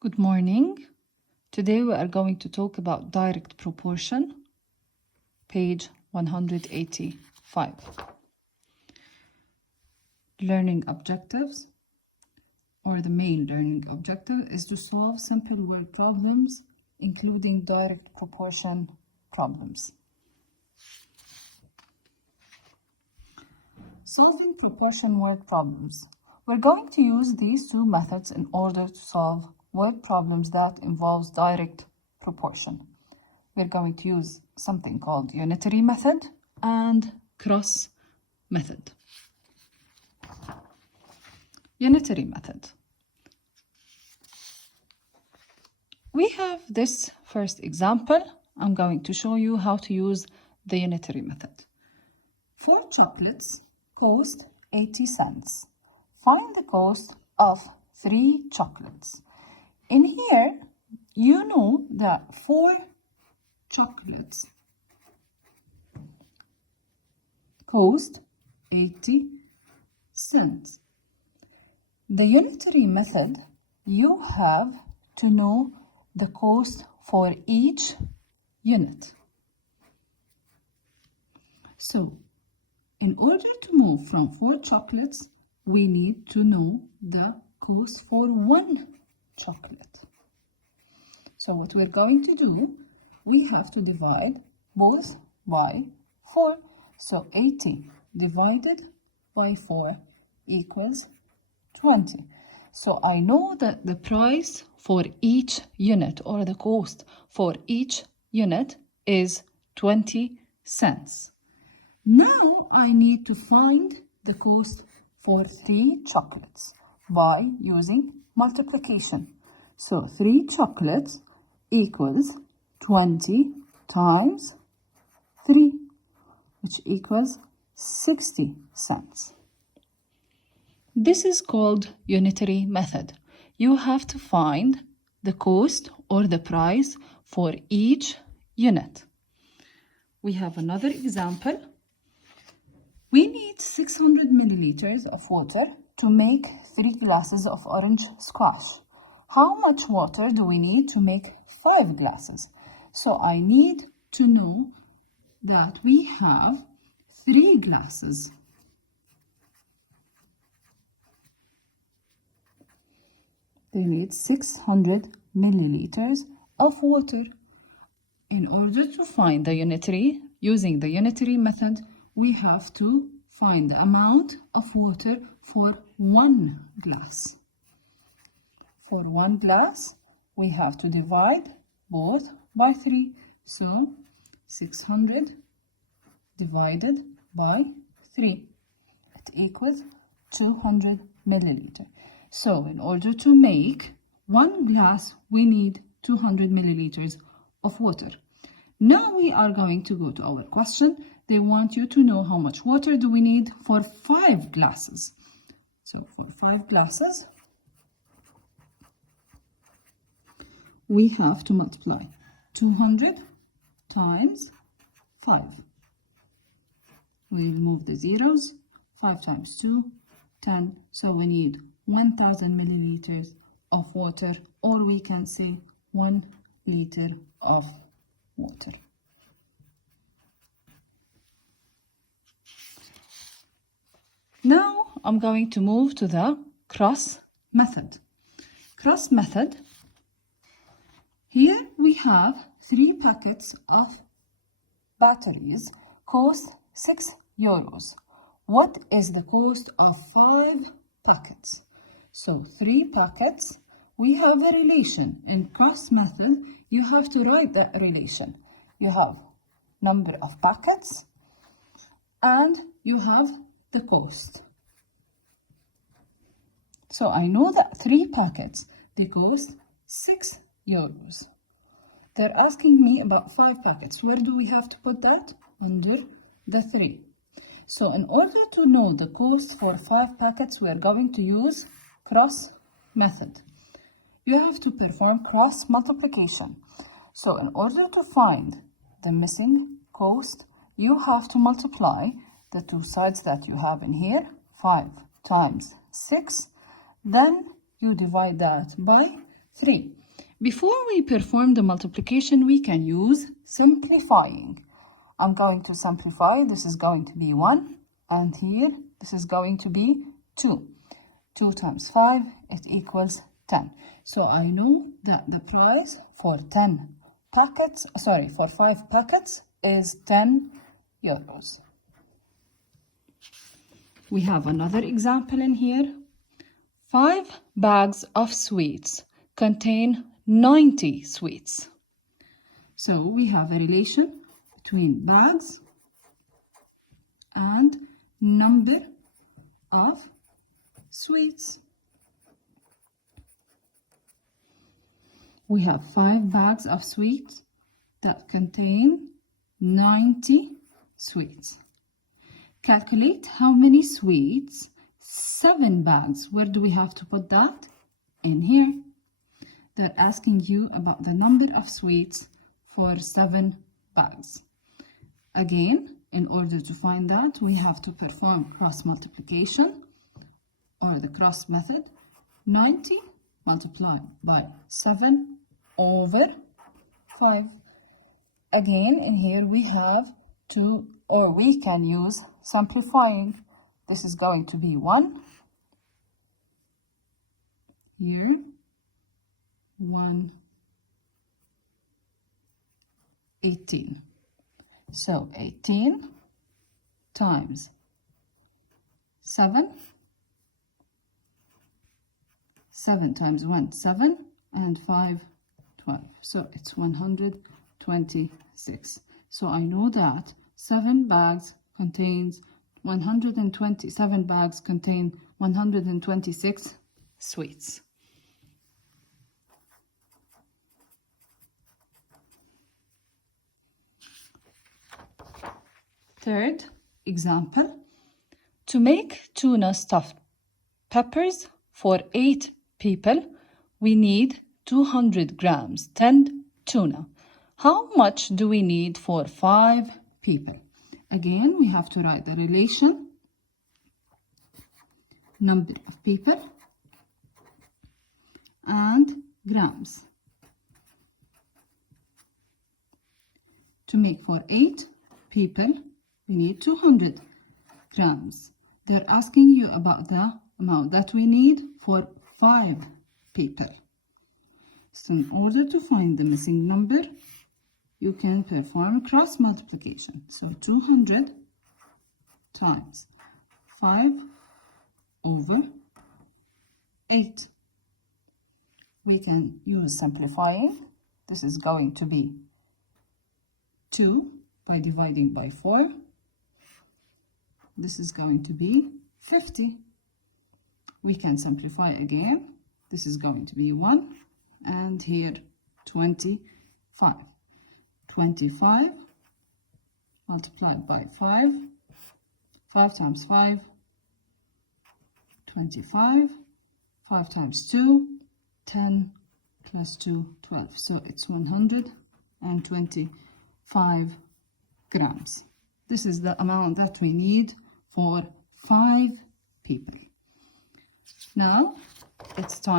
Good morning. Today we are going to talk about direct proportion, page 185. Learning objectives, or the main learning objective, is to solve simple word problems, including direct proportion problems. Solving proportion word problems. We're going to use these two methods in order to solve word problems that involves direct proportion. We're going to use something called unitary method and cross method. Unitary method. We have this first example. I'm going to show you how to use the unitary method. 4 chocolates cost 80 cents. Find the cost of 3 chocolates. In here, you know that 4 chocolates cost 80 cents. The unitary method, you have to know the cost for each unit. So, in order to move from 4 chocolates, we need to know the cost for 1 chocolate. So what we're going to do, we have to divide both by 4. So 80 divided by 4 equals 20. So I know that the price for each unit, or the cost for each unit, is 20 cents. Now I need to find the cost for 3 chocolates by using multiplication. So 3 chocolates equals 20 times 3, which equals 60 cents. This is called unitary method. You have to find the cost or the price for each unit. We have another example. We need 600 milliliters of water to make 3 glasses of orange squash. How much water do we need to make 5 glasses? So I need to know that we have 3 glasses. They need 600 milliliters of water. In order to find the unitary, using the unitary method, we have to find the amount of water for 1 glass. For 1 glass, we have to divide both by 3. So 600 divided by 3. It equals 200 milliliters. So in order to make 1 glass, we need 200 milliliters of water. Now we are going to go to our question. They want you to know how much water do we need for 5 glasses. So for 5 glasses, we have to multiply 200 times 5. We remove the zeros. 5 times 2, 10. So we need 1000 milliliters of water, or we can say 1 liter of water. Now I'm going to move to the cross method. Cross method. Here we have 3 packets of batteries, cost 6 euros. What is the cost of 5 packets? So 3 packets, we have a relation. In cross method, you have to write that relation. You have number of packets and you have the cost. So I know that 3 packets, they cost 6 euros. They're asking me about 5 packets. Where do we have to put that? Under the 3. So in order to know the cost for 5 packets, we are going to use cross method. You have to perform cross multiplication. So in order to find the missing cost, you have to multiply the 2 sides that you have in here, 5 times 6. Then you divide that by 3. Before we perform the multiplication, we can use simplifying. I'm going to simplify. This is going to be 1, and here this is going to be 2. 2 times 5, it equals 10. So I know that the price for 10 packets, for 5 packets is 10 euros. We have another example in here. 5 bags of sweets contain 90 sweets. So we have a relation between bags and number of sweets. We have 5 bags of sweets that contain 90 sweets. Calculate how many sweets 7 bags. Where do we have to put that? In here. They're asking you about the number of sweets for 7 bags. Again, in order to find that, we have to perform cross multiplication or the cross method. 90 multiplied by 7 over 5. Again, in here we have to, or we can use simplifying. This is going to be 1. Here, 1, 18. So 18 times 7. 7 times 1, 7, and 5, 12. So it's 126. So I know that 7 bags contains 127 bags contain 126 sweets. Third example, to make tuna stuffed peppers for 8 people, we need 200 grams tinned tuna. How much do we need for 5 people? Again, we have to write the relation, number of people, and grams. To make for 8 people, we need 200 grams. They're asking you about the amount that we need for 5 people. So in order to find the missing number, you can perform cross multiplication. So 200 times 5 over 8. We can use simplifying. This is going to be 2 by dividing by 4. This is going to be 50. We can simplify again. This is going to be 1, and here 25. 25 multiplied by 5. 5 times 5, 25. 5 times 2, 10 plus 2, 12. So it's 125 grams. This is the amount that we need for 5 people. Now it's time